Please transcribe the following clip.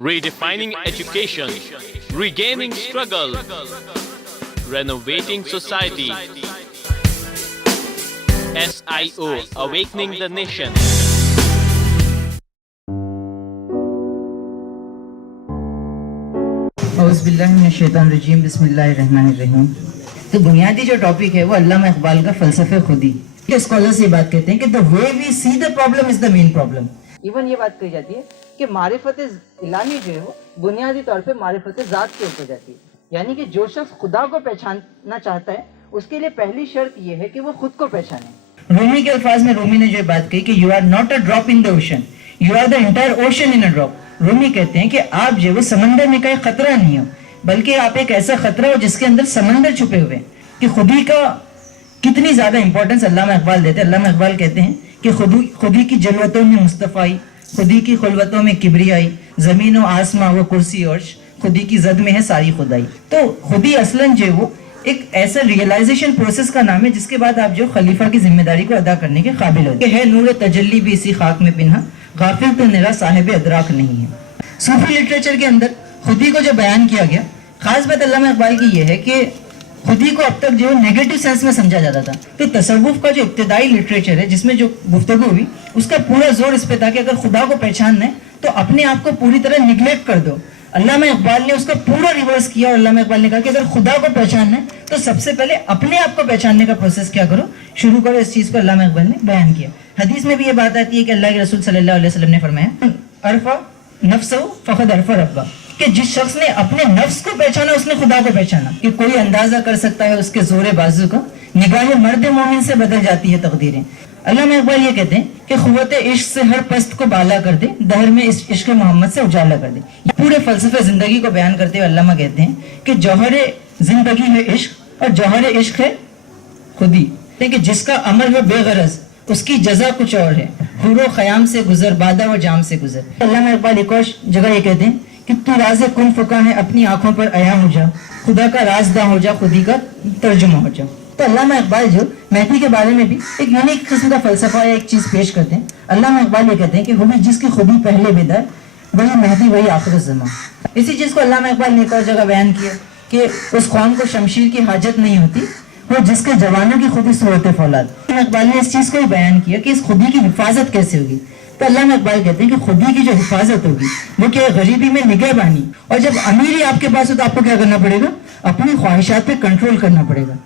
Redefining education, regaining struggle, renovating society. SIO, awakening the nation. औज़ुबिल्लाहिमिनश्शैतानिर्रजीम बिस्मिल्लाहिर्रहमानिर्रहीम। तो बुनियादी जो टॉपिक है वो अल्लामा इकबाल का फ़लसफ़े खुदी। स्कॉलर्स ये बात कहते हैं कि the way we see the problem is the main problem. Even ये बात कही जाती है कि मारिफत इलाही जो है वो बुनियादी तौर पे मारिफत ज़ात के ऊपर जाती है, यानी कि जो शख्स खुदा को पहचानना चाहता है उसके लिए पहली शर्त ये है कि वो खुद को पहचाने। रूमी के अल्फाज में रूमी ने जो बात कही कि you are not a drop in the ocean, you are the entire ocean in a drop. Rumi कहते हैं कि आप जो वो समंदर में कहीं खतरा नहीं हो, बल्कि आप एक ऐसा खतरा हो जिसके अंदर समंदर छुपे हुए हैं। कि खुदी का कितनी ज्यादा इंपॉर्टेंस अल्लामा इकबाल देते हैं। अल्लामा इकबाल कहते हैं कि खुदी की जलवतों में मुस्तफ़ाई, खुदी की खुलवतों में किबरियाई, जमीन व आसमां व कुर्सी अर्श, खुदी की जद में है सारी खुदाई। तो खुदी असलन जो वो एक ऐसा रियलाइजेशन प्रोसेस का नाम है जिसके बाद आप जो खलीफा की जिम्मेदारी को अदा करने के काबिल होते हैं। नूर तजल्ली भी इसी खाक में पिन्हा, गाफिल तो निरा साहिब अदराक नहीं है। सूफी लिटरेचर के अंदर खुदी को जो बयान किया गया, खास बात अल्लामा इकबाल की ये है कि खुदी को अब तक जो नेगेटिव सेंस में समझा जाता था। तो तसव्वुफ का जो इब्तिदाई लिटरेचर है जिसमें जो गुफ्तगू हुई उसका पूरा जोर इस पे था कि अगर खुदा को पहचानना है तो अपने आप को पूरी तरह निगलेक्ट कर दो। अल्लामा इकबाल ने उसका पूरा रिवर्स किया और अल्लामा इकबाल ने कहा कि अगर खुदा को पहचानना है तो सबसे पहले अपने आप को पहचानने का प्रोसेस क्या करो, शुरू करो। इस चीज को अल्लामा इकबाल ने बयान किया। हदीस में भी ये बात आती है कि अल्लाह के रसूल सल्लल्लाहु अलैहि वसल्लम ने फरमाया, अरफा नफ्सहु फक़द अरफा रब्बा, कि जिस शख्स ने अपने नफ्स को पहचाना उसने खुदा को पहचाना। कि कोई अंदाजा कर सकता है उसके जोरे बाजू का, निगाह मर्द मोमिन से बदल जाती है तकदीरें। अल्लामा इकबाल ये कहते हैं कि क़ुव्वत इश्क से हर पस्त को बाला कर दे, दहर में इस इश्क मोहम्मद से उजाला कर दे। पूरे फलसफे जिंदगी को बयान करते हुए अल्लामा कहते हैं कि जौहर जिंदगी है इश्क और जौहर इश्क है खुदी। कि जिसका अमल है बेगरज उसकी जजा कुछ और है, हुरो ख़याम से गुजर बादा व जाम से गुजर। अल्लामा इकबाल एक और जगह ये कहते हैं कि तू राज़े कुन फुका है, अपनी आंखों पर अया हो जा, खुदा का राजदा हो जा, खुदी का तर्जुमा हो जा। तो अल्लामा इकबाल जो मेहदी के बारे में भी एक यूनिक किस्म का फलसफा या एक चीज पेश करते हैं। अल्लामा इकबाल ये कहते हैं कि हुई जिसकी खुदी पहले बेदर, वही मेहदी वही आखिर ज़मा। इसी चीज को अल्लामा इकबाल ने एक और जगह बयान किया कि उस कौम को शमशीर की हाजत नहीं होती वो जिसके जवानों की खुदी सूरत फौलाद। इकबाल ने इस चीज को ही बयान किया कि इस खुदी की हिफाजत कैसे होगी। तो अल्लामा इकबाल कहते हैं कि खुदी की जो हिफाजत होगी वो क्या, गरीबी में निगहबानी। और जब अमीरी आपके पास हो तो आपको क्या करना पड़ेगा, अपनी ख्वाहिशात पे कंट्रोल करना पड़ेगा।